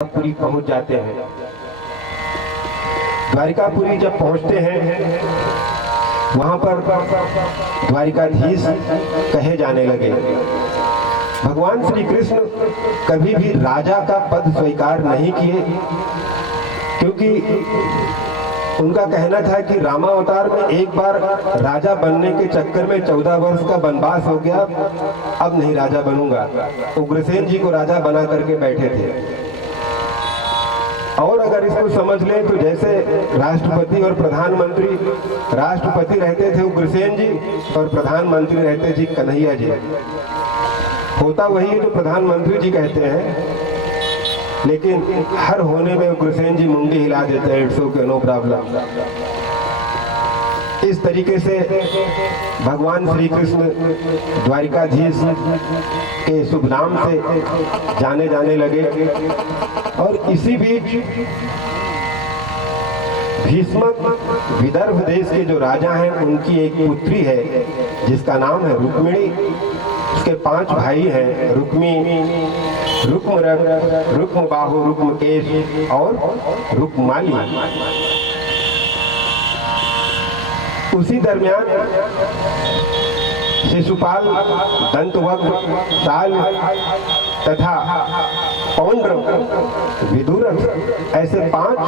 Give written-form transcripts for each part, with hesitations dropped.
द्वारिकापुरी पहुंच जाते हैं। द्वारिकापुरी जब पहुंचते हैं वहां पर द्वारिकाधीश कहे जाने लगे। भगवान श्री कृष्ण कभी भी राजा का पद स्वीकार नहीं किए, क्योंकि उनका कहना था कि रामावतार में एक बार राजा बनने के चक्कर में 14 वर्ष का वनवास हो गया, अब नहीं राजा बनूंगा। उग्रसेन जी को राजा बना करके बैठे थे। और अगर इसको समझ लें तो जैसे राष्ट्रपति और प्रधानमंत्री, राष्ट्रपति रहते थे उग्रसेन जी और प्रधानमंत्री रहते जी कन्हैया जी। होता वही है जो प्रधानमंत्री जी कहते हैं, लेकिन हर होने में उग्रसेन जी मुंडी हिला देते हैं, इट्स ओके, नो प्रॉब्लम। इस तरीके से भगवान श्री कृष्ण द्वारिकाधीश के शुभ नाम से जाने जाने लगे। और इसी बीच भीष्मक विदर्भ देश के जो राजा हैं उनकी एक पुत्री है जिसका नाम है रुक्मिणी। उसके 5 भाई हैं, रुक्मी, रुक्मरग, रुक्मबाहु, रुक्मकेश और रुक्माली। उसी दरमियान शिशुपाल, दंतवक्र, शाल तथा पौंड्र, विदुरथ, ऐसे 5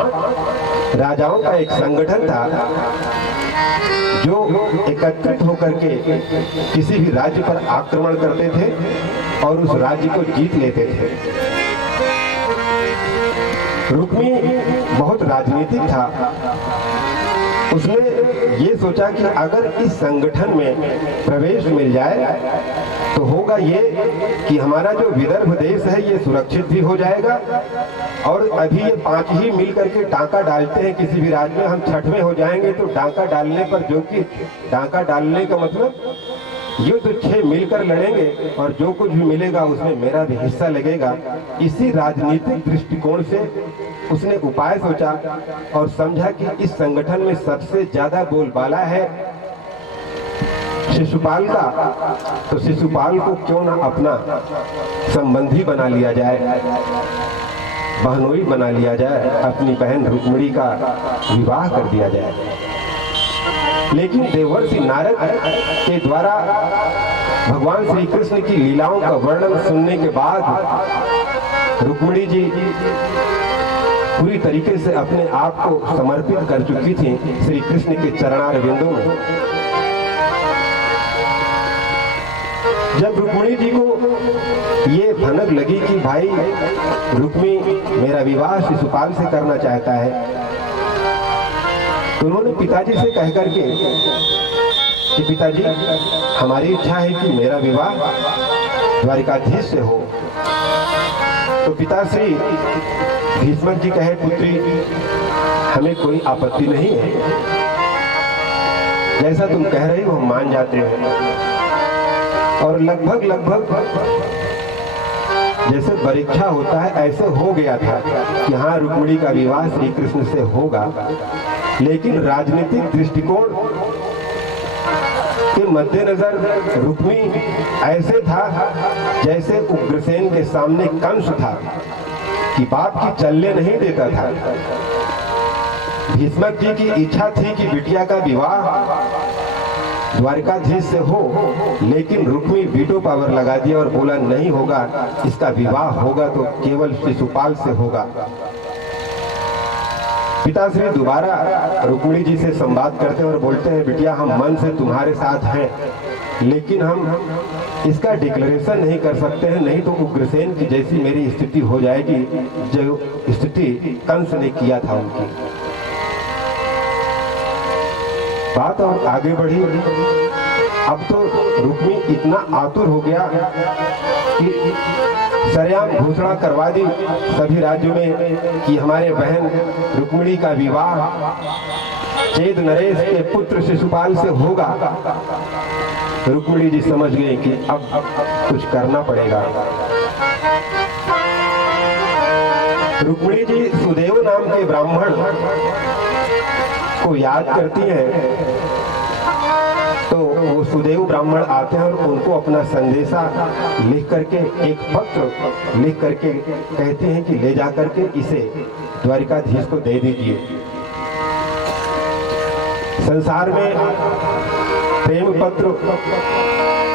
राजाओं का एक संगठन था जो एकत्रित होकर के किसी भी राज्य पर आक्रमण करते थे और उस राज्य को जीत लेते थे। रुक्मी बहुत राजनीतिक था। उसने ये सोचा कि अगर इस संगठन में प्रवेश मिल जाए तो होगा ये कि हमारा जो विदर्भ देश है ये सुरक्षित भी हो जाएगा। और अभी ये 5 ही मिल करके डांका डालते हैं किसी भी राज्य में, हम 6वें हो जाएंगे तो डांका डालने पर, जो कि डांका डालने का मतलब ये तो 6 मिलकर लड़ेंगे और जो कुछ भी मिलेगा उसमें मेरा भी हिस्सा लगेगा। इसी राजनीतिक दृष्टिकोण से उसने उपाय सोचा और समझा कि इस संगठन में सबसे ज्यादा बोलबाला है शिशुपाल का, तो शिशुपाल को क्यों ना अपना संबंधी बना लिया जाए, बहनोई बना लिया जाए, अपनी बहन रुक्मिणी का विवाह कर दिया जाए। लेकिन देवर्षि नारद के द्वारा भगवान श्री कृष्ण की लीलाओं का वर्णन सुनने के बाद रुक्मिणी जी पूरी तरीके से अपने आप को समर्पित कर चुकी थी श्री कृष्ण के चरणारविंदों में। जब रुक्मिणी जी को ये भनक लगी कि भाई रुक्मी मेरा विवाह शिशुपाल से करना चाहता है, तो उन्होंने पिताजी से कह करके कि पिताजी हमारी इच्छा है कि मेरा विवाह द्वारिकाधीश से हो। तो पिताश्री भीष्मक जी कहे, पुत्री हमें कोई आपत्ति नहीं है, जैसा तुम कह रही हो हम मान जाते हैं। और लगभग जैसे परीक्षा होता है ऐसे हो गया था कि हाँ रुक्मिणी का विवाह श्री कृष्ण से होगा। लेकिन राजनीतिक दृष्टिकोण के मद्देनजर रुक्मी ऐसे था जैसे उग्रसेन के सामने कंस था कि बाप की चलने नहीं देता था। भीष्मक जी की इच्छा थी कि बिटिया का विवाह द्वारिकाधीश से हो, लेकिन रुक्मी वीटो पावर लगा दिया और बोला नहीं होगा, इसका विवाह होगा तो केवल शिशुपाल से होगा। पिताश्री दोबारा रुक्मिणी जी से संवाद करते हैं और बोलते हैं, बिटिया हम मन से तुम्हारे साथ हैं, लेकिन हम इसका डिक्लेरेशन नहीं कर सकते हैं, नहीं तो उग्रसेन की जैसी मेरी स्थिति हो जाएगी जो स्थिति कंस ने किया था उनकी। बात और आगे बढ़ी। अब तो रुक्मी इतना आतुर हो गया कि सरेआम घोषणा करवा दी सभी राज्यों में कि हमारे बहन रुक्मिणी का विवाह चेद नरेश के पुत्र शिशुपाल से होगा। रुक्मिणी जी समझ गए कि अब कुछ करना पड़ेगा। रुक्मिणी जी सुदेव नाम के ब्राह्मण को याद करती है तो वो सुदेव ब्राह्मण आते हैं और उनको अपना संदेशा लिख करके, एक पत्र लिख करके कहते हैं कि ले जा करके इसे द्वारिकाधीश को दे दीजिए। संसार में प्रेम पत्र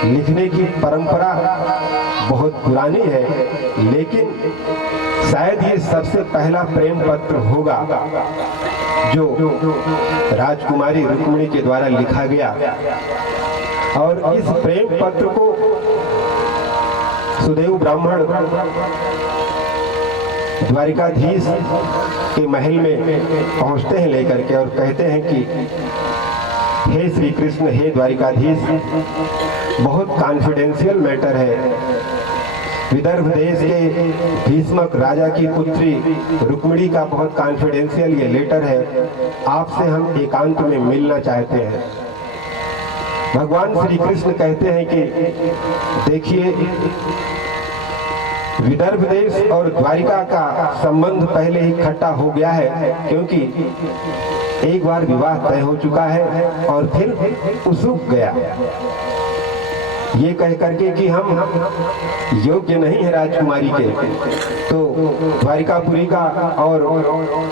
लिखने की परंपरा बहुत पुरानी है, लेकिन शायद ये सबसे पहला प्रेम पत्र होगा जो राजकुमारी रुक्मिणी के द्वारा लिखा गया। और इस प्रेम पत्र को सुदेव ब्राह्मण द्वारिकाधीश के महल में पहुंचते हैं लेकर के और कहते हैं कि हे श्री कृष्ण, हे द्वारिकाधीश, बहुत कॉन्फिडेंशियल मैटर है। विदर्भ देश के भीष्मक राजा की पुत्री रुक्मिणी का बहुत कॉन्फिडेंशियल ये लेटर है, आपसे हम एकांत में मिलना चाहते हैं। भगवान श्री कृष्ण कहते हैं कि देखिए, विदर्भ देश और द्वारिका का संबंध पहले ही खट्टा हो गया है, क्योंकि एक बार विवाह तय हो चुका है और फिर उसुक गया। ये कह करके कि हम योग्य नहीं है राजकुमारी के, तो द्वारिकापुरी का और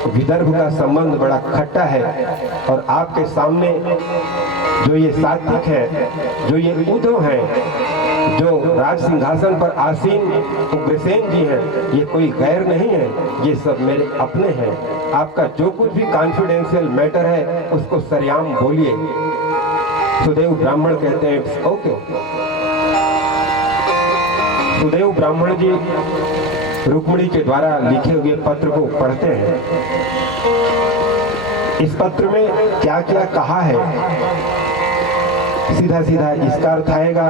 विदर्भ का संबंध बड़ा खट्टा है। और आपके सामने जो ये सात्विक है, जो ये उद्धव है, जो राज सिंहासन पर आसीन उग्रसेन जी हैं, ये कोई गैर नहीं है, ये सब मेरे अपने हैं। आपका जो कुछ भी कॉन्फिडेंशियल मैटर है उसको सरेआम बोलिए। सुदेव ब्राह्मण कहते हैं ओके। सुदेव ब्राह्मण जी रुक्मिणी के द्वारा लिखे हुए पत्र को पढ़ते हैं। इस पत्र में क्या क्या कहा है, सीधा सीधा इसका अर्थ आएगा,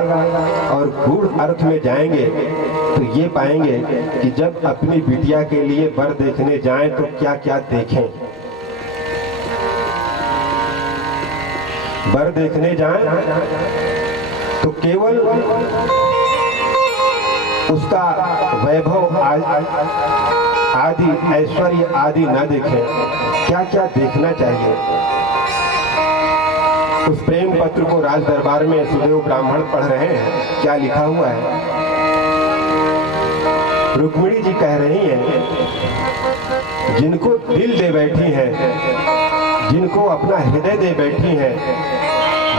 और गूढ़ अर्थ में जाएंगे तो ये पाएंगे कि जब अपनी बिटिया के लिए वर देखने जाएं तो क्या क्या देखें। वर देखने जाएं तो केवल उसका वैभव आदि, ऐश्वर्य आदि न देखें, क्या क्या देखना चाहिए। उस प्रेम पत्र को राज दरबार में सुदेव ब्राह्मण पढ़ रहे हैं, क्या लिखा हुआ है। रुक्मिणी जी कह रही हैं, जिनको दिल दे बैठी हैं, जिनको अपना हृदय दे बैठी हैं,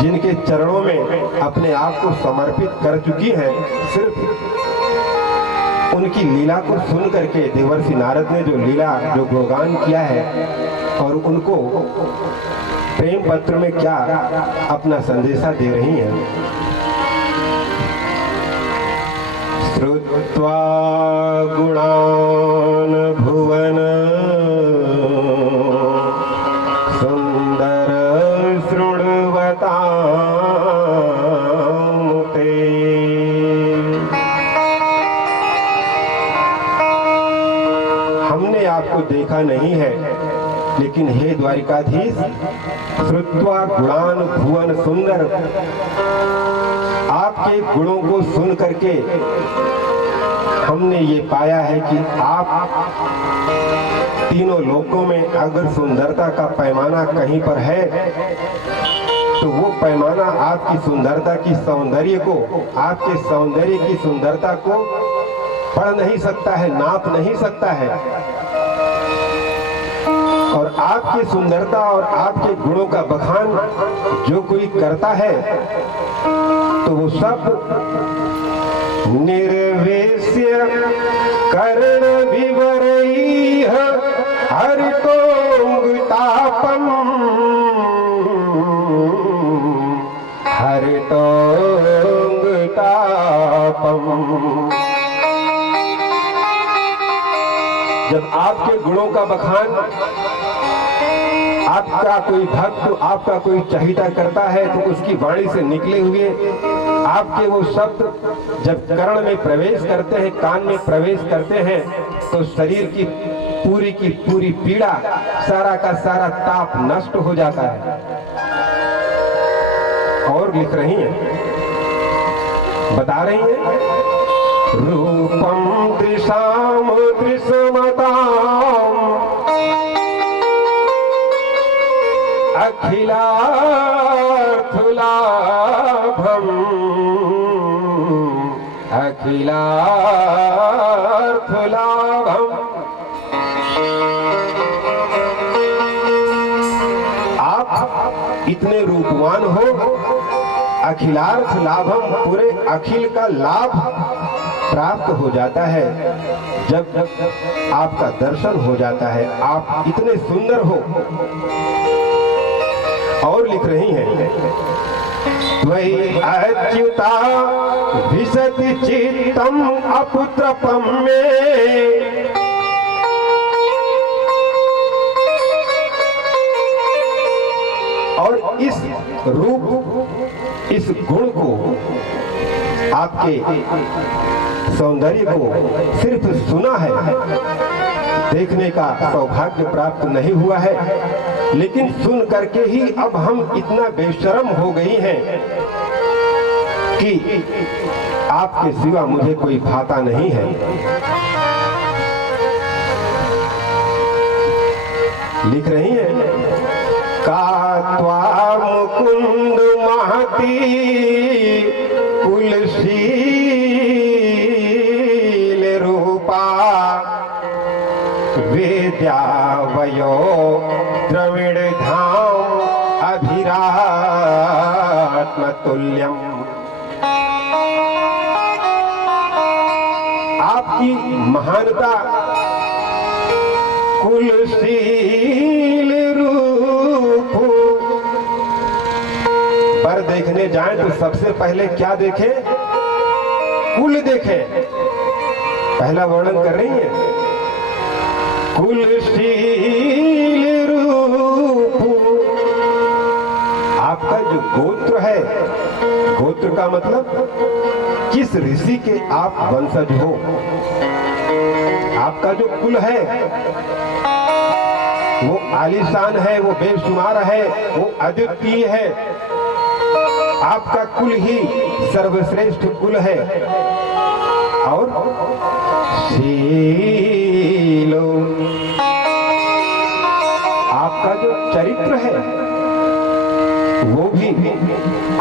जिनके चरणों में अपने आप को समर्पित कर चुकी हैं, सिर्फ उनकी लीला को सुन करके देवर्षि नारद ने जो लीला, जो गुणगान किया है, और उनको प्रेम पत्र में क्या अपना संदेशा दे रही हैं। श्रुत्वा गुणान भुवन सुंदर शृण्वतां ते। हमने आपको देखा नहीं है, लेकिन हे द्वारिकाधीश, श्रुत्वा गुणान भुवन सुंदर, आपके गुणों को सुन करके हमने ये पाया है कि आप तीनों लोकों में अगर सुंदरता का पैमाना कहीं पर है तो वो पैमाना आपकी सुंदरता की सौंदर्य को, आपके सौंदर्य की सुंदरता को पढ़ नहीं सकता है, नाप नहीं सकता है। और आपकी सुंदरता और आपके गुणों का बखान जो कोई करता है तो वो सब निर्वेश्य कर्ण विवरैः हरितोंग तापम, हरितोंग तापम। जब आपके गुणों का बखान आपका कोई भक्त, आपका कोई चहिता करता है तो उसकी वाणी से निकले हुए आपके वो शब्द जब कर्ण में प्रवेश करते हैं, कान में प्रवेश करते हैं, तो शरीर की पूरी पीड़ा, सारा का सारा ताप नष्ट हो जाता है। और लिख रही हैं, बता रही हैं, रूपम दृशाम दृश्यमताम अखिलार्थुलाभम इतने रूपवान हो, अखिलार्थ लाभम, पूरे अखिल का लाभ प्राप्त हो जाता है जब आपका दर्शन हो जाता है। आप इतने सुंदर हो। और लिख रही हैं, त्वयि अच्युता विशति चित्तम अपुत्रपम में, और इस रूप, इस गुण को, आपके सौंदर्य को सिर्फ सुना है, देखने का सौभाग्य प्राप्त नहीं हुआ है, लेकिन सुन करके ही अब हम इतना बेशर्म हो गई हैं कि आपके सिवा मुझे कोई भाता नहीं है। लिख रही हैं, कात्वा मुकुंद महती कुलशील रूपा, वेद्यावयो द्रविड़ धाम अभिरात्म तुल्यम। आपकी महानता कुलशील रूप पर देखने जाएं तो सबसे पहले क्या देखें? कुल देखें। पहला वर्णन कर रही है, कुलशील रूप। आपका जो गोत्र है, गोत्र का मतलब किस ऋषि के आप वंशज हो, आपका जो कुल है वो आलीशान है, वो बेशुमार है, वो अद्वितीय है। आपका कुल ही सर्वश्रेष्ठ कुल है। और शीलो, आपका जो चरित्र है वो भी,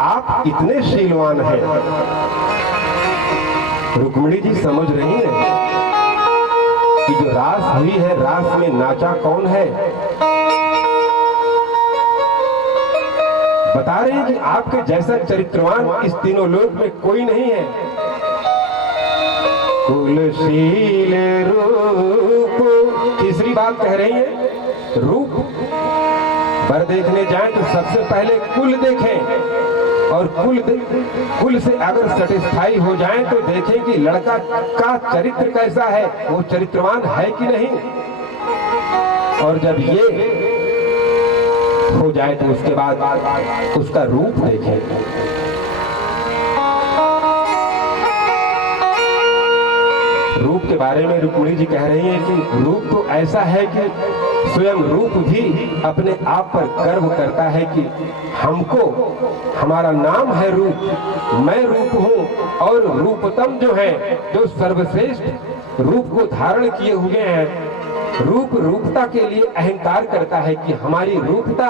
आप इतने शीलवान हैं। रुक्मिणी जी समझ रही है कि जो रास हुई है, रास में नाचा कौन है? बता रहे हैं कि आपके जैसा चरित्रवान इस तीनों लोक में कोई नहीं है। कुलशील रूप, तीसरी बात कह रही है, रूप पर देखने जाएं तो सबसे पहले कुल देखें, और कुल से अगर सेटिस्फाई हो जाएं तो देखें कि लड़का का चरित्र कैसा है, वो चरित्रवान है कि नहीं। और जब ये हो जाए तो उसके बाद उसका रूप देखें। रूप के बारे में रुक्मिणी जी कह रही हैं कि रूप तो ऐसा है कि स्वयं रूप भी अपने आप पर गर्व करता है कि हमको, हमारा नाम है रूप, मैं रूप हूँ। और रूपतम जो है, जो सर्वश्रेष्ठ रूप को धारण किए हुए हैं, रूप रूपता के लिए अहंकार करता है कि हमारी रूपता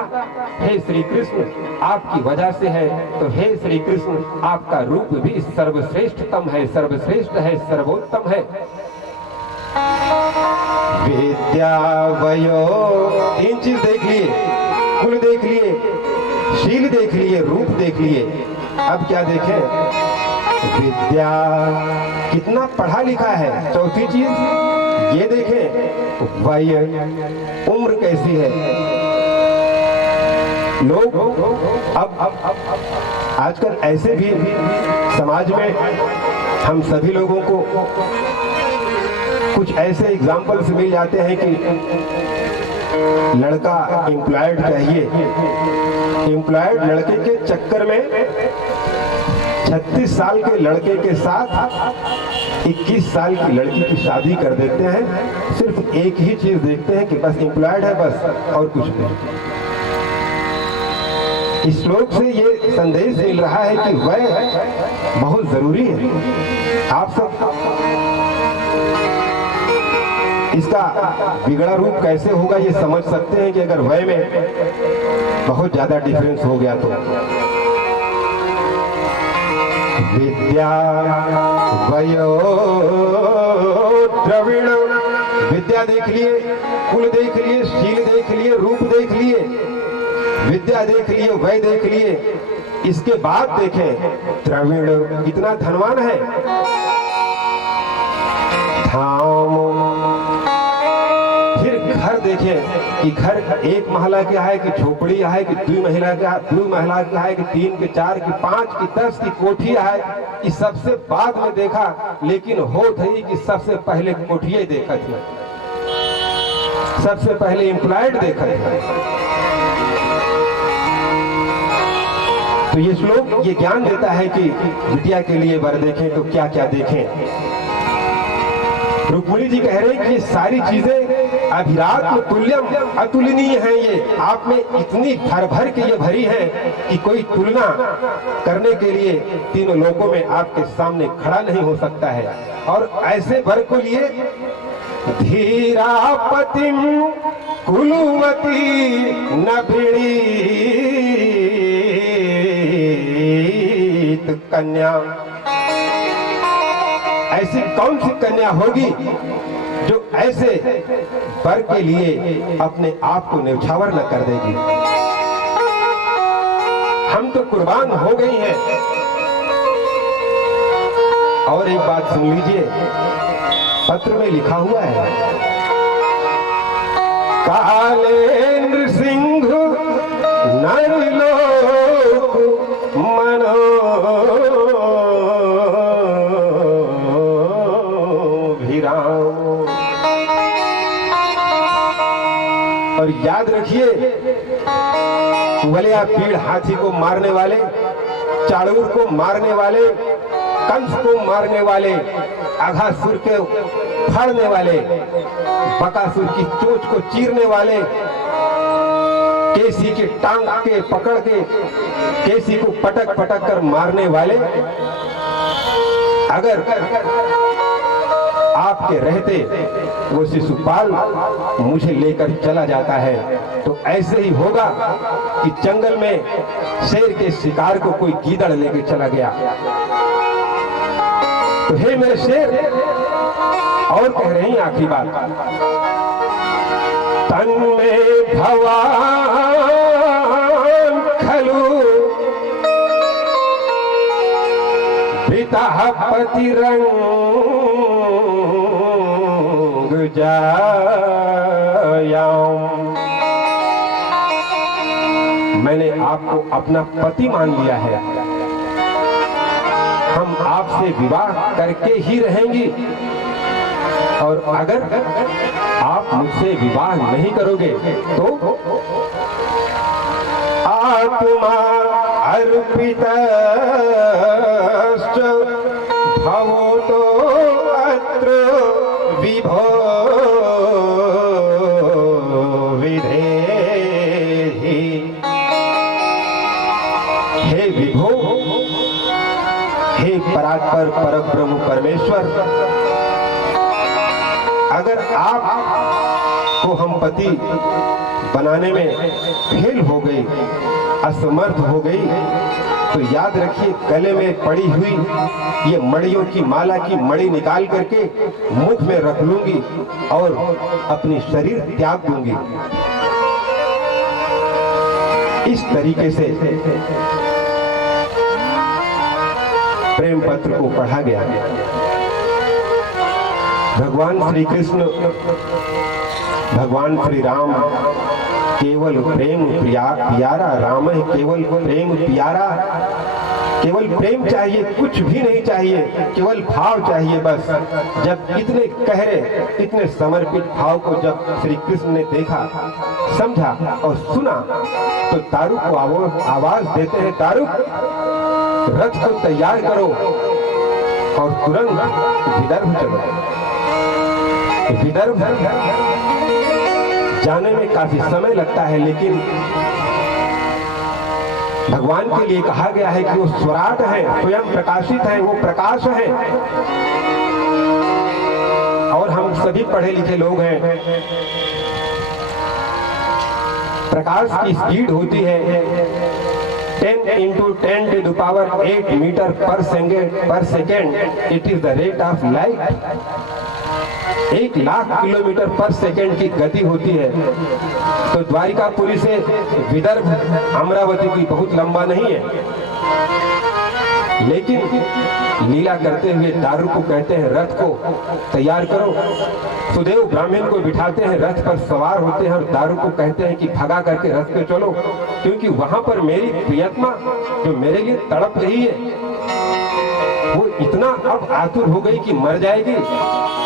हे श्री कृष्ण आपकी वजह से है। तो हे श्री कृष्ण, आपका रूप भी सर्वश्रेष्ठतम है, सर्वश्रेष्ठ है, सर्वोत्तम है। विद्या वयो, तीन चीज देख लिए, कुल देख लिए, शील देख लिए, रूप देख लिए। अब क्या देखें? विद्या, कितना पढ़ा लिखा है। चौथी चीज ये देखें, वय, उम्र कैसी है। लोग अब आजकल ऐसे भी समाज में हम सभी लोगों को कुछ ऐसे एग्जाम्पल्स मिल जाते हैं कि लड़का एम्प्लॉयड चाहिए, एम्प्लॉयड लड़के के चक्कर में 36 साल के लड़के के साथ 21 साल की लड़की की शादी कर देते हैं। सिर्फ एक ही चीज देखते हैं कि बस एम्प्लॉयड है, बस और कुछ नहीं। इस श्लोक से ये संदेश मिल रहा है कि वह बहुत जरूरी है। आप सब इसका बिगड़ा रूप कैसे होगा ये समझ सकते हैं कि अगर वय में बहुत ज्यादा डिफरेंस हो गया तो। विद्या वयो द्रविड़, विद्या देख लिए, कुल देख लिए, शील देख लिए, रूप देख लिए, विद्या देख लिए, वय देख लिए, इसके बाद देखें द्रविड़ कितना धनवान है। धाम, फिर घर देखें कि घर एक महला का है कि झोपड़ी है कि दो महला का है कि 3 के 4 की 5 की 10 की कोठी है, इस सबसे बाद में देखा, लेकिन हो थी कि सबसे पहले कोठिए देखा थी, सबसे पहले एम्प्लॉयड देखा था। तो ये श्लोक ये ज्ञान देता है कि बिटिया के लिए वर देखें तो क्या क्या देखें। रुक्मिणी जी कह रहे हैं कि ये सारी चीजें अभिरात्म तुल्यम अतुलनीय हैं, ये आप में इतनी भर भर के ये भरी है कि कोई तुलना करने के लिए तीनों लोकों में आपके सामने खड़ा नहीं हो सकता है। और ऐसे वर को लिए धीरापतिम कुलवती नभिड़ी कन्या, ऐसी कौन सी कन्या होगी जो ऐसे वर के लिए अपने आप को न्यौछावर न कर देगी। हम तो कुर्बान हो गई हैं। और एक बात सुन लीजिए, पत्र में लिखा हुआ है, काले नृसिंह नरलोक मनो और याद रखिए, वलिया पीड़ हाथी को मारने वाले, चाड़ूर को मारने वाले, कंस को मारने वाले, अघासुर के फाड़ने वाले, बकासुर की चोंच को चीरने वाले, केसी की टांग के पकड़ के केसी को पटक पटक कर मारने वाले अगर आपके रहते वो शिशुपाल मुझे लेकर चला जाता है, तो ऐसे ही होगा कि जंगल में शेर के शिकार को कोई गीदड़ लेकर चला गया। तो हे मेरे शेर, और कह रहे हैं आखिरी बात, तन में भवान खलु पिता पति रंग मैंने आपको अपना पति मान लिया है, हम आपसे विवाह करके ही रहेंगी, और अगर आप मुझसे विवाह नहीं करोगे तो आत्मा अर्पित भवो तो अत्र विभो परात्पर परब्रह्म परमेश्वर, अगर आप को हम पति बनाने में फेल हो गई, असमर्थ हो गई, तो याद रखिए गले में पड़ी हुई ये मड़ियों की माला की मड़ी निकाल करके मुख में रख लूंगी और अपनी शरीर त्याग दूंगी। इस तरीके से प्रेम पत्र को पढ़ा गया। भगवान श्री कृष्ण, भगवान श्री राम केवल प्रेम प्यारा, राम है केवल प्रेम प्यारा, केवल प्रेम चाहिए, कुछ भी नहीं चाहिए, केवल भाव चाहिए बस। जब इतने गहरे, इतने समर्पित भाव को जब श्री कृष्ण ने देखा, समझा और सुना, तो तारुक को आवाज देते हैं, तारुक रथ को तैयार करो और तुरंत विदर्भ चलो। विदर्भ जाने में काफी समय लगता है, लेकिन भगवान के लिए कहा गया है कि वो स्वराट है, स्वयं प्रकाशित है, वो प्रकाश है। और हम सभी पढ़े लिखे लोग हैं, प्रकाश की स्पीड होती है 10 into 10 to the power 8 meter per second. It is the rate of light. 1,00,000 kilometre पर सेकंड की गति होती है, तो द्वारिकापुरी से विदर्भ अमरावती की बहुत लंबा नहीं है। लेकिन लीला करते हुए दारू को कहते हैं रथ को तैयार करो, सुदेव ब्राह्मण को बिठाते हैं, रथ पर सवार होते हैं और दारू को कहते हैं कि भगा करके रथ पे चलो, क्योंकि वहां पर मेरी प्रियतमा जो मेरे लिए तड़प रही है वो इतना अब आतुर हो गई कि मर जाएगी।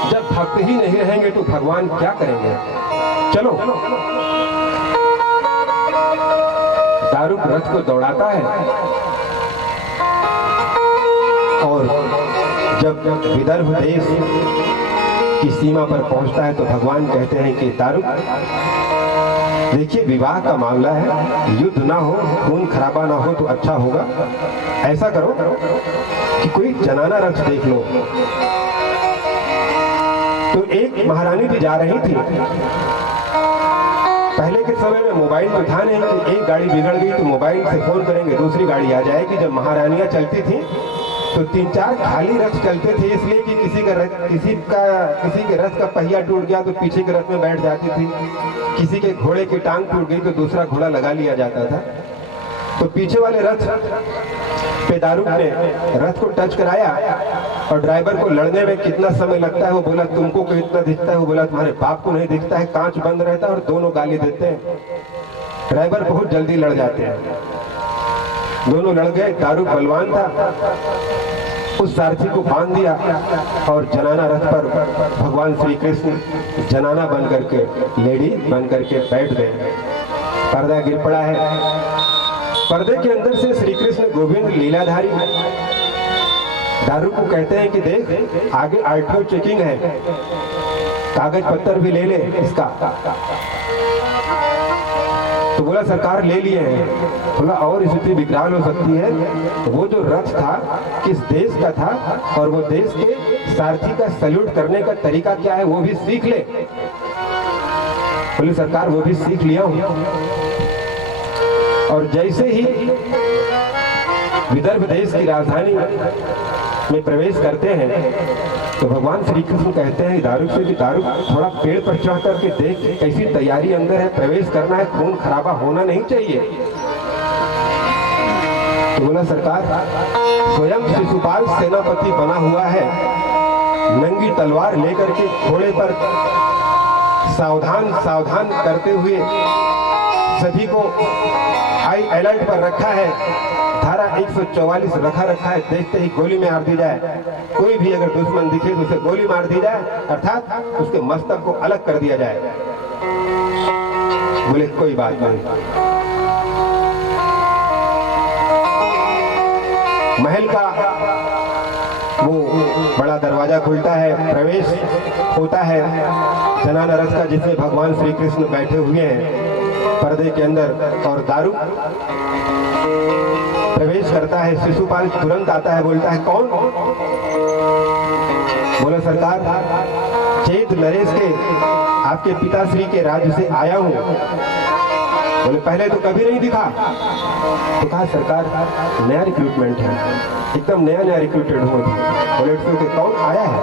जब भक्त ही नहीं रहेंगे तो भगवान क्या करेंगे। चलो, दारू रथ को दौड़ाता है और जब विदर्भ देश की सीमा पर पहुंचता है तो भगवान कहते हैं कि दारू, देखिए विवाह का मामला है, युद्ध ना हो, खून खराबा ना हो तो अच्छा होगा। ऐसा करो कि कोई जनाना रथ देख लो। तो एक महारानी भी जा रही थी। पहले के समय में मोबाइल तो था नहीं कि एक गाड़ी बिगड़ गई तो मोबाइल से फोन करेंगे दूसरी गाड़ी आ जाएगी। जब महारानियां चलती थी तो 3-4 खाली रथ चलते थे, इसलिए कि किसी के रथ का पहिया टूट गया तो पीछे के रथ में बैठ जाती थी, किसी के घोड़े की टांग टूट गई तो दूसरा घोड़ा लगा लिया जाता था। तो पीछे वाले रथ पे दारूक ने रथ को टच कराया और ड्राइवर को लड़ने में कितना समय लगता है वो बोला तुमको कितना दिखता है, वो बोला तुम्हारे बाप को नहीं दिखता है, कांच बंद रहता है और दोनों गाली देते हैं। ड्राइवर बहुत जल्दी लड़ जाते हैं, दोनों लड़ गए। दारूक बलवान था, उस सारथी को बांध दिया और जनाना रथ पर भगवान श्री कृष्ण जनाना बन करके, लेडी बन करके बैठ गए। पर्दा गिर पड़ा है, पर्दे के अंदर से श्री कृष्ण गोविंद लीलाधारी दारू को कहते हैं कि देख आगे आरटीओ चेकिंग है, कागज पत्तर भी ले ले इसका। तो बोला सरकार ले लिए हैं। बोला और स्थिति विकराल हो सकती है। वो जो रथ था किस देश का था और वो देश के सारथी का सैल्यूट करने का तरीका क्या है वो भी सीख ले। बोले सरकार वो भी सीख लिया हूं। और जैसे ही विदर्भ देश की राजधानी में प्रवेश करते हैं तो भगवान श्री कृष्ण कहते हैं दारू से कि दारू थोड़ा पेड़ पर चढ़ करके देख कैसी तैयारी अंदर है, प्रवेश करना है, खून खराबा होना नहीं चाहिए। तो बोला सरकार स्वयं शिशुपाल सेनापति बना हुआ है, नंगी तलवार लेकर के घोड़े पर सावधान सावधान करते हुए सभी को हाई अलर्ट पर रखा है, धारा 144 रखा है, देखते ही गोली मार दी जाए। कोई भी अगर दुश्मन दिखे तो उसे गोली मार दी जाए, अर्थात उसके मस्तक को अलग कर दिया जाए। बोले कोई बात नहीं। महल का वो बड़ा दरवाजा खुलता है, प्रवेश होता है जनाना रथ का जिसमें भगवान श्री कृष्ण बैठे हुए हैं पर्दे के अंदर, और दारू प्रवेश करता है। शिशुपाल तुरंत आता है, बोलता है कौन? बोला सरकार चैत नरेश के आपके पिताश्री के राज्य से आया हूं। बोले पहले तो कभी नहीं दिखा। तो कहा सरकार नया रिक्रूटमेंट है, एकदम नया रिक्रूटेड हूँ। बोले के कौन आया है?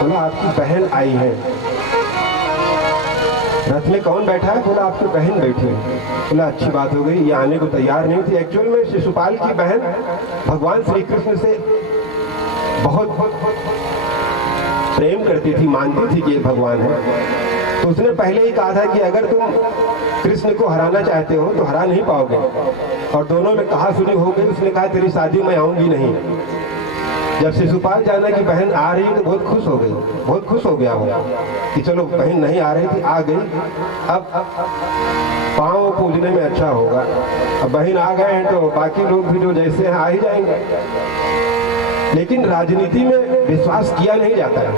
बोला आपकी बहन आई है। रथ में कौन बैठा है? बोला आपकी बहन बैठी है। बोला अच्छी बात हो गई, ये आने को तैयार नहीं थी। एक्चुअल में शिशुपाल की बहन भगवान श्री कृष्ण से बहुत प्रेम करती थी, मानती थी कि ये भगवान है। तो उसने पहले ही कहा था कि अगर तुम कृष्ण को हराना चाहते हो तो हरा नहीं पाओगे। और दोनों में कहा सुनी हो गई। उसने कहा तेरी शादी में आऊंगी नहीं। जब शिशुपाल जाना की बहन आ रही तो बहुत खुश हो गई, बहुत खुश हो गया वो कि चलो बहन नहीं आ रही थी, आ गई, अब पाँव पूजने में अच्छा होगा। अब बहन आ गए हैं तो बाकी लोग भी जो जैसे हैं आ ही जाएंगे। लेकिन राजनीति में विश्वास किया नहीं जाता है।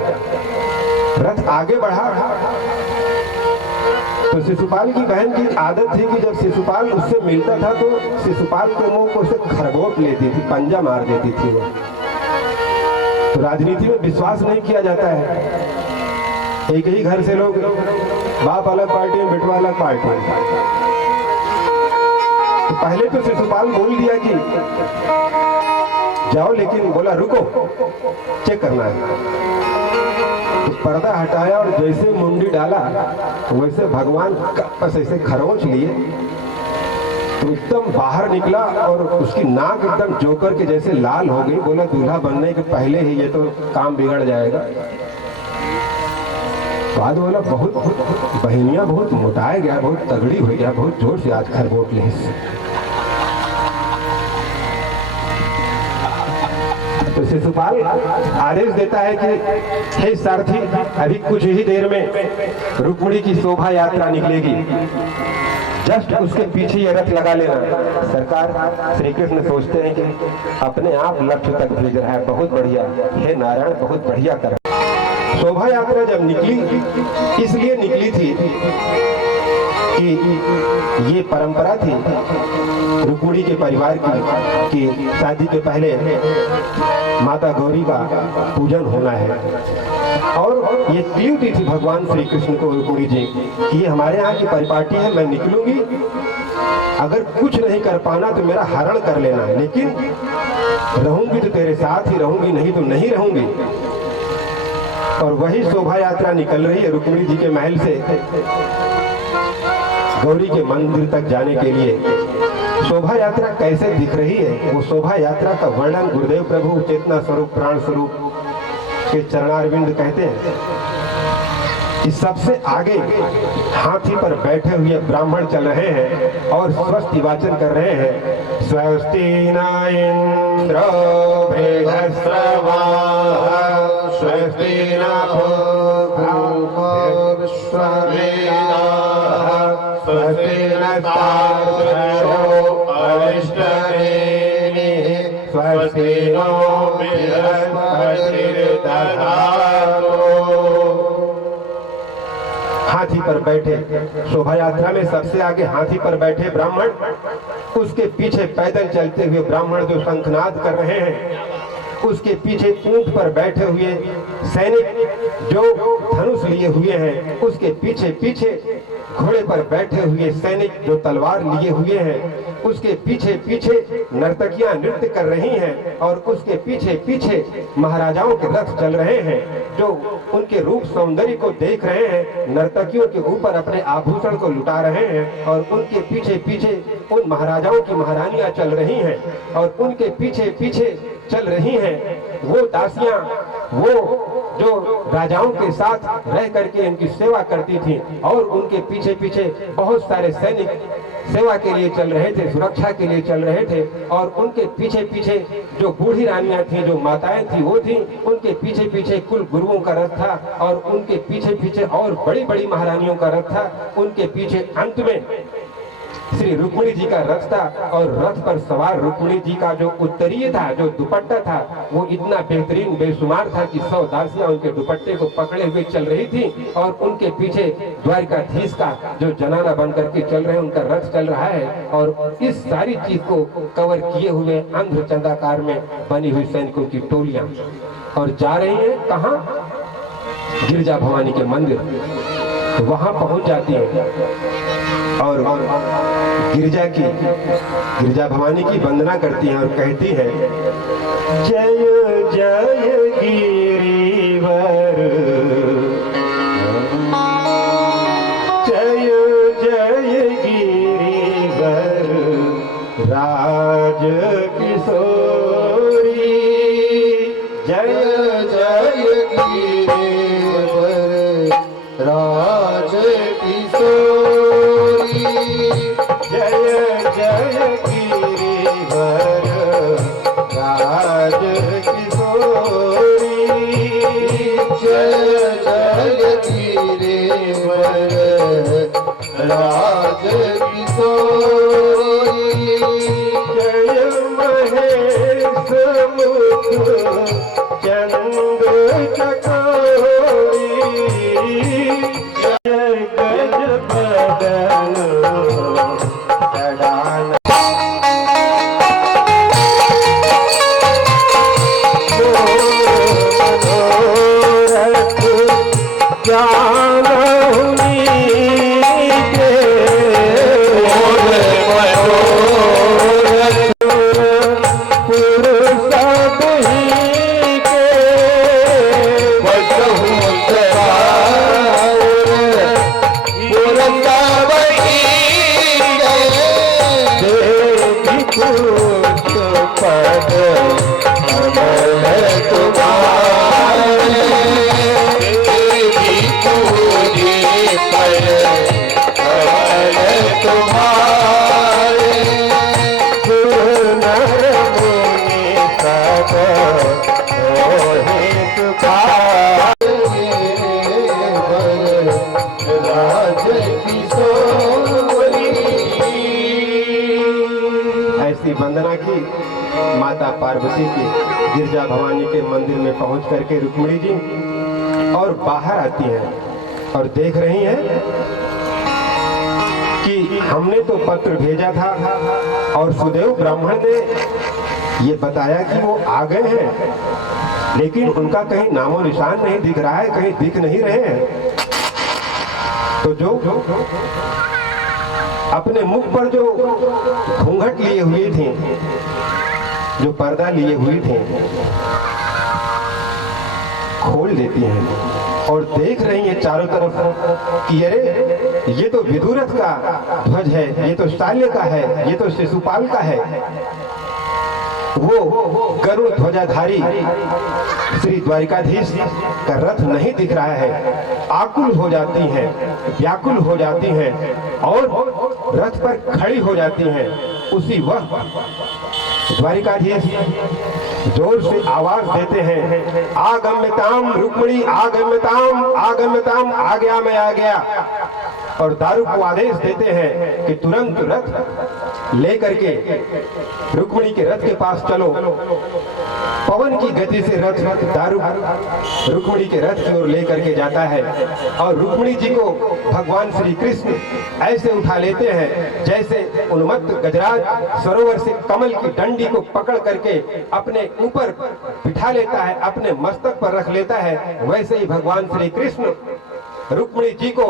रथ आगे बढ़ा तो शिशुपाल की बहन की आदत थी कि जब शिशुपाल उससे मिलता था तो शिशुपाल के मुंह को उसे खरगोट लेती थी, पंजा मार देती थी वो। तो राजनीति में विश्वास नहीं किया जाता है। एक ही घर से लोग, बाप अलग पार्टी में बेटवा अलग पार्टी में। तो पहले तो शिशुपाल बोल दिया कि जाओ, लेकिन बोला रुको चेक करना है। तो पर्दा हटाया और जैसे मुंडी डाला वैसे भगवान बस ऐसे खरोंच लिए तो एकदम बाहर निकला और उसकी नाक एकदम जोकर के जैसे लाल हो गई। बोला दूल्हा बनने के पहले ही ये तो काम बिगड़ जाएगा। बाद बोला बहुत बहनिया बहुत मोटाए गया, बहुत तगड़ी हो गया, बहुत जोर से आज खरगोट ले। तो शिशुपाल आदेश देता है कि हे सारथी, अभी कुछ ही देर में रुक्मिणी की शोभा यात्रा निकलेगी, जस्ट उसके पीछे ये रथ लगा लेना। सरकार श्री कृष्ण सोचते हैं कि अपने आप लक्ष्य तक भेज रहा है, बहुत बढ़िया, हे नारायण बहुत बढ़िया कर। शोभा यात्रा जब निकली इसलिए निकली थी कि ये परंपरा थी रुक्मिणी के परिवार की कि शादी के पहले माता गौरी का पूजन होना है। और ये ड्यूटी थी भगवान श्री कृष्ण को रुक्मिणी जी कि ये हमारे यहाँ की परिपाटी है, मैं निकलूंगी, अगर कुछ नहीं कर पाना तो मेरा हरण कर लेना, लेकिन रहूंगी तो तेरे साथ ही रहूंगी, नहीं तो नहीं रहूंगी। और वही शोभा यात्रा निकल रही है रुक्मिणी जी के महल से गौरी के मंदिर तक जाने के लिए। शोभा यात्रा कैसे दिख रही है, वो शोभा यात्रा का वर्णन गुरुदेव प्रभु चेतना स्वरूप प्राण स्वरूप के चरणारविंद कहते हैं कि सबसे आगे हाथी पर बैठे हुए ब्राह्मण चल रहे हैं और स्वस्ति वाचन कर रहे हैं। स्वस्ति न इंद्रो बृहस्पतिः, स्वस्ति न भूर्भुवः स्वस्ति नस्तार्क्ष्यो अरिष्टनेमिः, स्वस्ति नो बृहस्पतिर्दधातु। हाथी पर बैठे शोभा यात्रा में सबसे आगे हाथी पर बैठे ब्राह्मण, उसके पीछे पैदल चलते हुए ब्राह्मण जो शंखनाद कर रहे हैं, उसके पीछे ऊंट पर बैठे हुए सैनिक जो धनुष लिए हुए हैं, उसके पीछे पीछे घोड़े पर बैठे हुए सैनिक जो तलवार लिए हुए हैं, उसके पीछे पीछे नर्तकियां नृत्य कर रही हैं और उसके पीछे पीछे महाराजाओं के रथ चल रहे हैं जो उनके रूप सौंदर्य को देख रहे हैं, नर्तकियों के ऊपर अपने आभूषण को लुटा रहे हैं और उनके पीछे पीछे उन महाराजाओं की महारानियां चल रही हैं और उनके पीछे पीछे चल रही हैं वो दासियां, वो जो राजाओं के साथ रह करके इनकी सेवा करती थी और उनके पीछे पीछे बहुत सारे सैनिक सेवा के लिए चल रहे थे, सुरक्षा के लिए चल रहे थे और उनके पीछे पीछे जो बूढ़ी रानियां थी, जो माताएं थी वो थी, उनके पीछे पीछे कुल गुरुओं का रथ था और उनके पीछे पीछे और बड़ी बड़ी महारानियों का रथ था। उनके पीछे अंत में श्री रुक्मिणी जी का रथ था और रथ पर सवार रुक्मिणी जी का जो उत्तरीय था, जो दुपट्टा था, वो इतना बेहतरीन बेशुमार था कि 100 दासियां उनके दुपट्टे को पकड़े हुए चल रही थी और उनके पीछे द्वारकाधीश का जो जनाना बन करके चल रहे हैं, उनका रथ चल रहा है और इस सारी चीज को कवर किए हुए अंध्रचंदाकार में बनी हुई सैनिकों की टोलियां और जा रही है कहाँ? गिरजा भवानी के मंदिर। वहां पहुंच जाती है और गिरजा भवानी की वंदना करती हैं और कहती है, जय जय गिरिवर, जय जय गिरिवर राज किशोरी, जय जय गिरिवर राज किशोरी, जय जय गिरिवर राज किशोरी, जय जय गिरिवर राज किशोरी, जय महेश मुख चंद्र चकोरी, जय गज बदन चढ़ाना मनोरथ जान के तुम्हारे गुरु नर मुनि सब होहि सुखाए राज किशोरी। ऐसी वंदना की माता पार्वती की गिरजा भवानी के मंदिर में पहुंच करके रुक्मिणी जी और बाहर आती हैं और देख रही हैं कि हमने तो पत्र भेजा था और सुदेव ब्राह्मण ने ये बताया कि वो आ गए हैं, लेकिन उनका कहीं नामो निशान नहीं दिख रहा है, कहीं दिख नहीं रहे हैं। तो जो अपने मुख पर जो घूंघट लिए हुए थे, जो पर्दा लिए हुए थे, खोल देती हैं और देख रही हैं चारों तरफ कि अरे ये तो विदुरथ का ध्वज है, ये तो शाल्य का है, ये तो शिशुपाल का है। वो गरुड़ ध्वजाधारी श्री द्वारिकाधीश का रथ नहीं दिख रहा है। आकुल हो जाती हैं, व्याकुल हो जाती हैं और रथ पर खड़ी हो जाती हैं। उसी वक्त द्वारिकाधीश जोर से आवाज देते हैं, आगम्यताम रुक्मिणी, आगम्यताम, आगम्यताम, आ गया, मैं आ गया। और दारू को आदेश देते हैं कि तुरंत रथ लेकर के रुक्मिणी के रथ के पास चलो। पवन की गति से रथ दारू रुक्मिणी के रथ की ओर लेकर के जाता है और रुक्मिणी जी को भगवान श्री कृष्ण ऐसे उठा लेते हैं जैसे उन्मत्त गजराज सरोवर से कमल की डंडी को पकड़ करके अपने ऊपर बिठा लेता है, अपने मस्तक पर रख लेता है। वैसे ही भगवान श्री कृष्ण रुक्मिणी जी को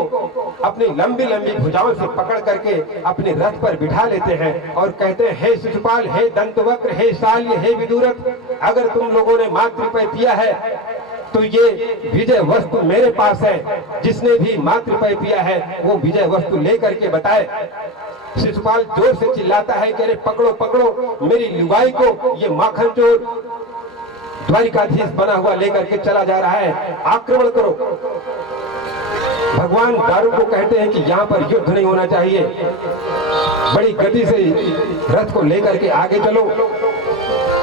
अपनी लंबी लंबी भुजाओं से पकड़ करके अपने रथ पर बिठा लेते हैं और कहते हैं, हे शिशुपाल, हे दंतवक्र, हे शाल्य, हे विदुरथ, अगर तुम लोगों ने मातृपय पिया है तो ये विजय वस्तु मेरे पास है। जिसने भी मातृपय पिया है वो विजय वस्तु लेकर के बताए। शिशुपाल जोर से चिल्लाता है कि अरे पकड़ो पकड़ो मेरी लुगाई को, ये माखन चोर द्वारिकाधीश बना हुआ लेकर के चला जा रहा है, आक्रमण करो। भगवान दारू को कहते हैं कि यहाँ पर युद्ध नहीं होना चाहिए, बड़ी गति से रथ को लेकर के आगे चलो।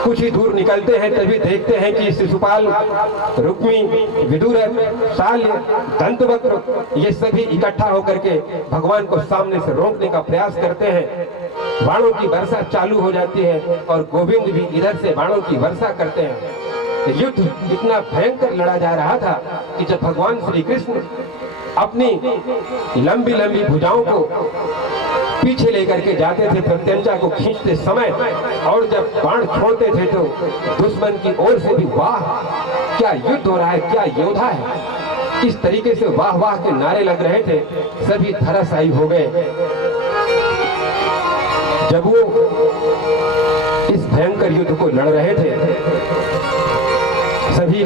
कुछ ही दूर निकलते हैं तभी देखते हैं कि शिशुपाल, रुक्मिणी, विदुरथ, शाल्य, दंतवक्र ये सभी इकट्ठा होकर के भगवान को सामने से रोकने का प्रयास करते हैं। बाणों की वर्षा चालू हो जाती है और गोविंद भी इधर से बाणों की वर्षा करते हैं। युद्ध इतना भयंकर लड़ा जा रहा था कि जब भगवान श्री कृष्ण अपनी लंबी लंबी भुजाओं को पीछे लेकर के जाते थे प्रत्यंचा को खींचते समय, और जब बाण छोड़ते थे तो दुश्मन की ओर से भी वाह क्या युद्ध हो रहा है, क्या योद्धा है, इस तरीके से वाह वाह के नारे लग रहे थे। सभी धराशायी हो गए। जब वो इस भयंकर युद्ध को लड़ रहे थे, सभी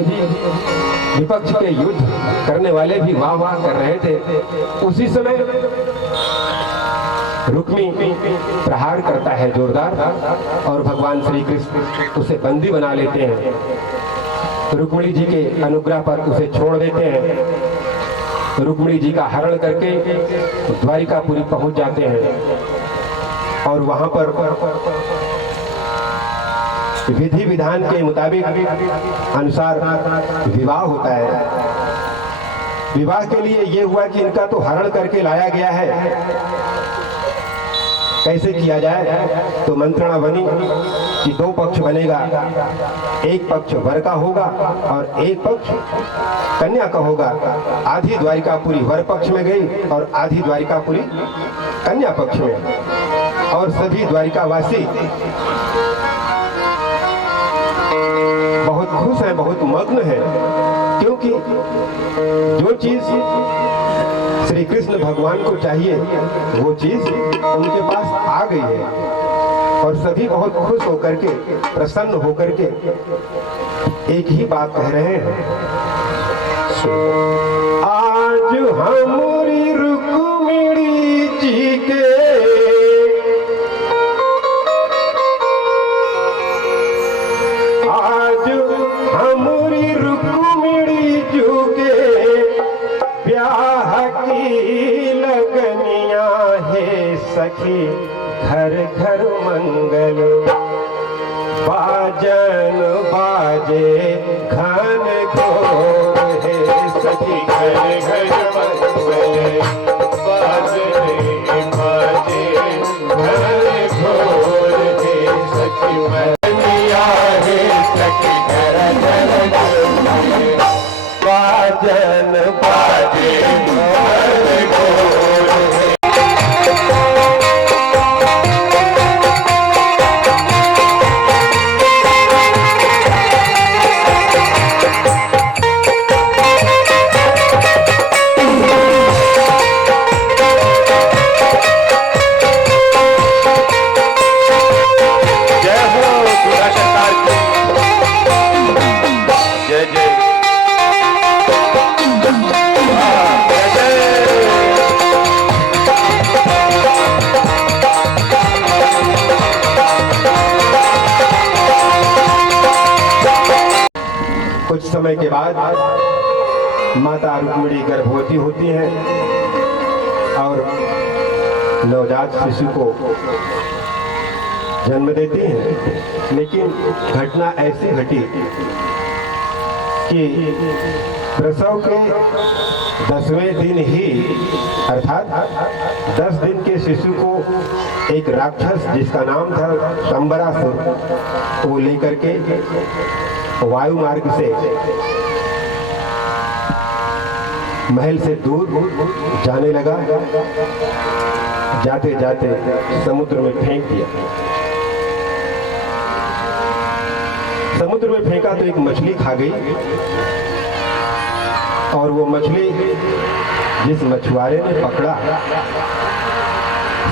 विपक्ष के युद्ध करने वाले भी वाह वाह कर रहे थे, उसी समय रुक्मिणी प्रहार करता है जोरदार और भगवान श्री कृष्ण उसे बंदी बना लेते हैं। रुक्मिणी जी के अनुग्रह पर उसे छोड़ देते हैं। रुक्मिणी जी का हरण करके द्वारिकापुरी पहुंच जाते हैं और वहां पर विधि विधान के मुताबिक अनुसार विवाह होता है। विवाह के लिए ये हुआ कि इनका तो हरण करके लाया गया है, कैसे किया जाए? तो मंत्रणा बनी कि दो पक्ष बनेगा, एक पक्ष वर का होगा और एक पक्ष कन्या का होगा। आधी द्वारिकापुरी वर पक्ष में गई और आधी द्वारिकापुरी कन्या पक्ष में, और सभी द्वारिकावासी बहुत खुश है, बहुत मग्न है, क्योंकि जो चीज श्री कृष्ण भगवान को चाहिए वो चीज उनके पास आ गई है। और सभी बहुत खुश होकर के, प्रसन्न होकर के एक ही बात कह रहे हैं, आज हमारी रुक्मिणी जी के हमारी रुक्मिणी जी के ब्याह की लगनिया है सखी घर घर मंगल, बाजन बाजे घन घोर है सखी घर घर मंगल, बाजन बाजे घन घोर है सखी लगनिया है सखी घर घर मंगल, बाजन बाजे घन घोर है। कुछ समय के बाद माता रुक्मिणी गर्भवती होती हैं और नवजात शिशु को जन्म देती हैं। लेकिन घटना ऐसी घटी कि प्रसव के 10वें दिन ही अर्थात 10 दिन के शिशु को एक राक्षस जिसका नाम था शंबरासुर, वो लेकर के वायु मार्ग से महल से दूर जाने लगा। जाते जाते समुद्र में फेंक दिया। समुद्र में फेंका तो एक मछली खा गई और वो मछली जिस मछुआरे ने पकड़ा,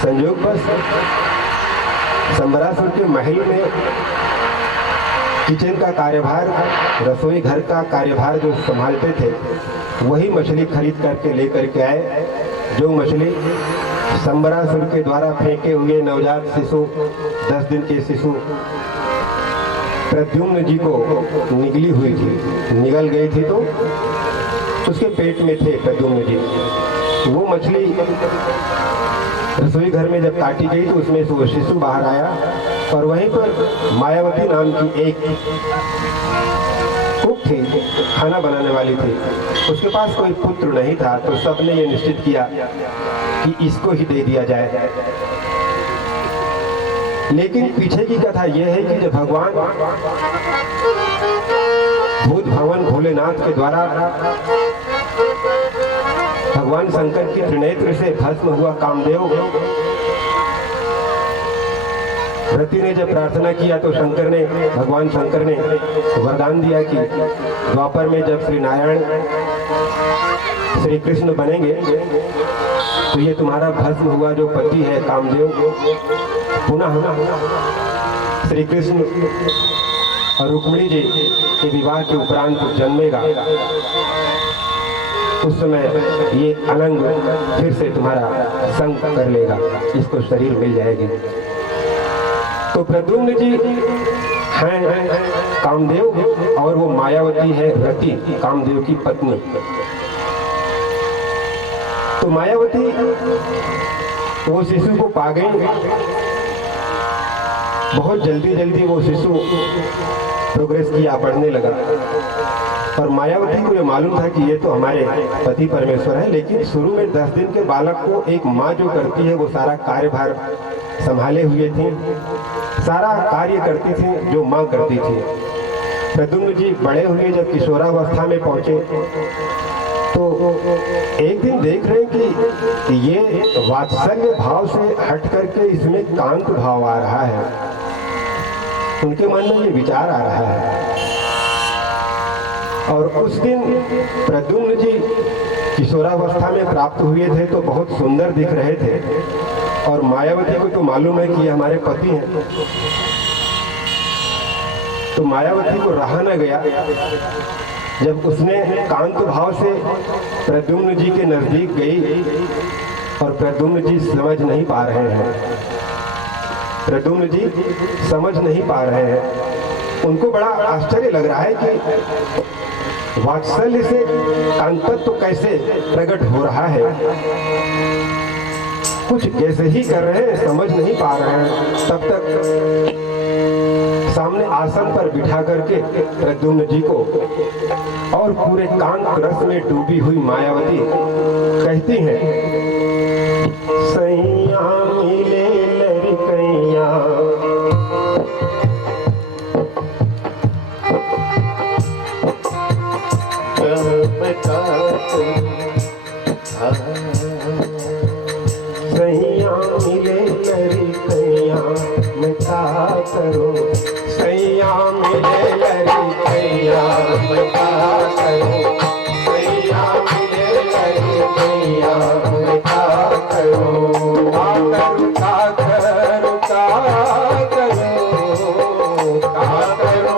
संयोगवश शंबरासुर के महल में किचन का कार्यभार, रसोई घर का कार्यभार जो संभालते थे, वही मछली खरीद करके लेकर के आए, जो मछली शंबरासुर के द्वारा फेंके हुए नवजात शिशु 10 दिन के शिशु प्रद्युम्न जी को निगली हुई थी, निगल गई थी, तो उसके पेट में थे प्रद्युम्न जी। वो मछली रसोई घर में जब काटी गई तो उसमें से वो शिशु बाहर आया और वहीं पर मायावती नाम की एक कुक थी, खाना बनाने वाली थी। उसके पास कोई पुत्र नहीं था, तो सबने ये निश्चित किया कि इसको ही दे दिया जाए। लेकिन पीछे की कथा यह है कि जब भगवान भूत भवन भोलेनाथ के द्वारा भगवान शंकर के त्रिनेत्र से भस्म हुआ कामदेव, रति ने जब प्रार्थना किया तो भगवान शंकर ने वरदान दिया कि द्वापर में जब श्री नारायण श्री कृष्ण बनेंगे तो ये तुम्हारा भस्म हुआ जो पति है कामदेव पुनः श्री कृष्ण और रुक्मिणी जी के विवाह के उपरांत जन्मेगा। उस समय ये अनंग फिर से तुम्हारा संग कर लेगा, इसको शरीर मिल जाएगी। तो प्रद्युम्न जी हैं कामदेव और वो मायावती है रति, कामदेव की पत्नी। तो मायावती वो शिशु को पा गई। बहुत जल्दी जल्दी वो शिशु प्रोग्रेस किया, बढ़ने लगा और मायावती को ये मालूम था कि ये तो हमारे पति परमेश्वर है। लेकिन शुरू में 10 दिन के बालक को एक माँ जो करती है वो सारा कार्यभार संभाले हुए थी, सारा कार्य करती थी जो माँ करती थी। प्रद्युम्न जी बड़े हुए जब किशोरावस्था में पहुंचे तो एक दिन देख रहे हैं कि ये वात्सल्य भाव से हट करके इसमें कांत भाव आ रहा है। उनके मन में ये विचार आ रहा है और उस दिन प्रद्युम्न जी किशोरावस्था में प्राप्त हुए थे तो बहुत सुंदर दिख रहे थे और मायावती को तो मालूम है कि ये हमारे पति हैं। तो मायावती को रहा न गया जब उसने कांत भाव से प्रद्युम्न जी के नजदीक गई और प्रद्युम्न जी समझ नहीं पा रहे हैं, प्रद्युम्न जी समझ नहीं पा रहे हैं। उनको बड़ा आश्चर्य लग रहा है कि वात्सल्य से कांतत्व कैसे प्रकट हो रहा है, कुछ कैसे ही कर रहे हैं, समझ नहीं पा रहे हैं। तब तक सामने आसन पर बिठा करके प्रद्युम्न जी को और पूरे कांत रस में डूबी हुई मायावती कहती हैं, सैया मिले लड़कैया सैया मिले लड़कैया मैं क्या करूं, सैया मिले लड़कैया मैं क्या करूं, सैया मिले लड़कैया मैं क्या करूं, क्या करूं क्या करूं क्या करूं क्या करूं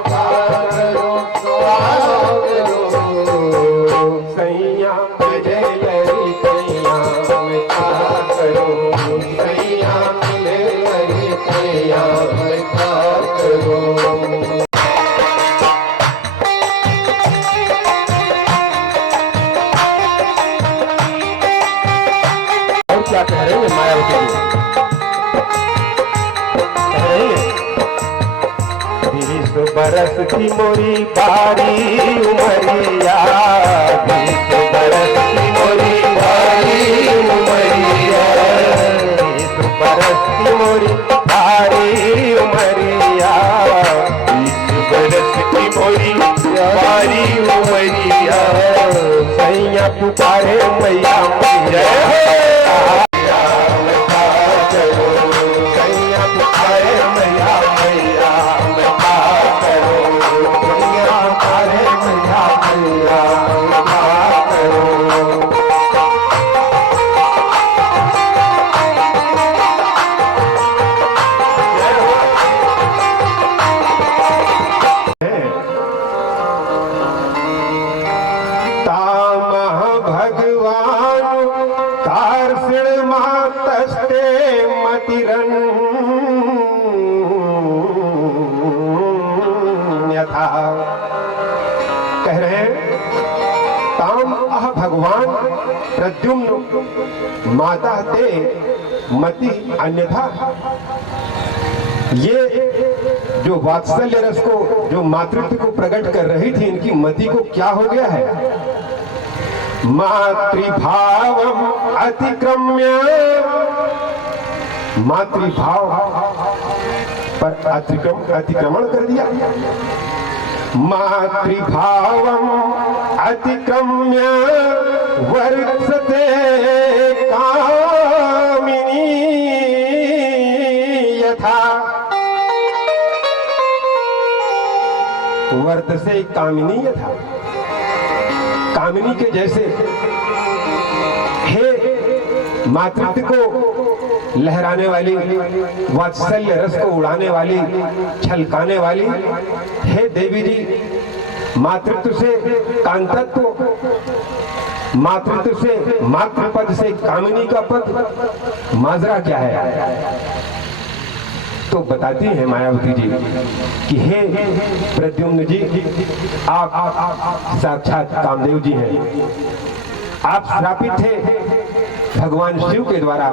क्या करूं, सैया मिले लड़कैया मैं क्या करूं, सैया मिले लड़कैया मैं क्या करूं। क्या कह रही है मायावती जी, कह रही है, 20 बरस की मोरी बारी उमरिया, 20 बरस की मोरी बारी उमरिया, 20 बरस की मोरी बारी उमरिया, 20 बरस की मोरी बारी उमरिया, सैया पुकारे मैया मैया कह रहे हैं, ताम अह भगवान प्रद्युम्न माता ते मति अन्यथा। ये जो वात्सल्य रस को, जो मातृत्व को प्रकट कर रही थी, इनकी मति को क्या हो गया है, मातृभावम अतिक्रम्य, मातृभाव पर अतिक्रमण कर दिया, मातृभावम अतिक्रम्य वर्तते कामिनी यथा, वर्त से कामिनी यथा, कामिनी के जैसे, हे मातृत्व को लहराने वाली, वात्सल्य रस को उड़ाने वाली, छलकाने वाली, हे देवी जी, मातृत्व से कांतत्व, मातृत्व से मातृपद से कामिनी का पद माजरा क्या है। तो बताती हैं मायावती जी कि हे प्रद्युम्न जी, आप साक्षात कामदेव जी हैं, आप श्रापित थे भगवान शिव के द्वारा,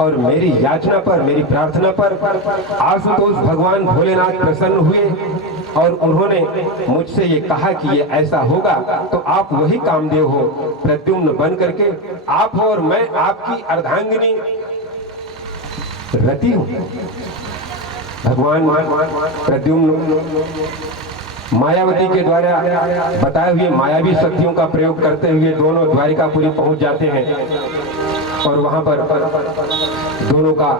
और मेरी याचना पर, मेरी प्रार्थना पर आशुतोष भगवान भोलेनाथ प्रसन्न हुए और उन्होंने मुझसे ये कहा कि ये ऐसा होगा, तो आप वही कामदेव हो, प्रद्युम्न बन करके आप हो और मैं आपकी अर्धांगिनी रति हूं। भगवान प्रद्युम्न मायावती के द्वारा बताए हुए मायावी शक्तियों का प्रयोग करते हुए दोनों द्वारिकापुरी पहुंच जाते हैं और वहां पर दोनों का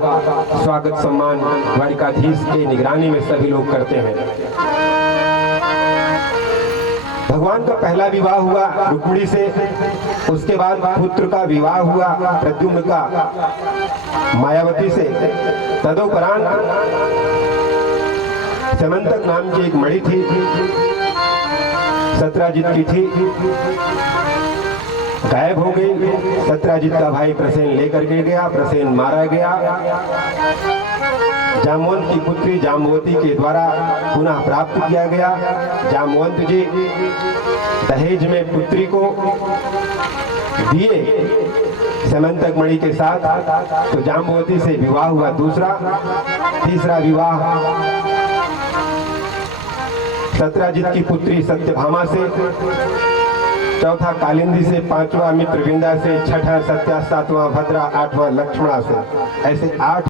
स्वागत सम्मान द्वारिकाधीश के निगरानी में सभी लोग करते हैं। भगवान का पहला विवाह हुआ रुक्मिणी से, उसके बाद पुत्र का विवाह हुआ प्रद्युम्न का मायावती से। तदोपरांत समंतक नाम की एक मणि थी, सत्राजित की थी, गायब हो गई। सत्राजित का भाई प्रसेन लेकर के गया, प्रसेन मारा गया। जामवंत की पुत्री जाम्बवती के द्वारा पुनः प्राप्त किया गया। जामवंत जी दहेज में पुत्री को दिए समंतक मणि के साथ, तो जाम्बवती से विवाह हुआ दूसरा। तीसरा विवाह सत्राजित की पुत्री सत्यभामा से, चौथा कालिंदी से, पांचवा मित्रविंदा से, छठा सत्या, सातवां भद्रा, आठवां लक्ष्मणा से। ऐसे 8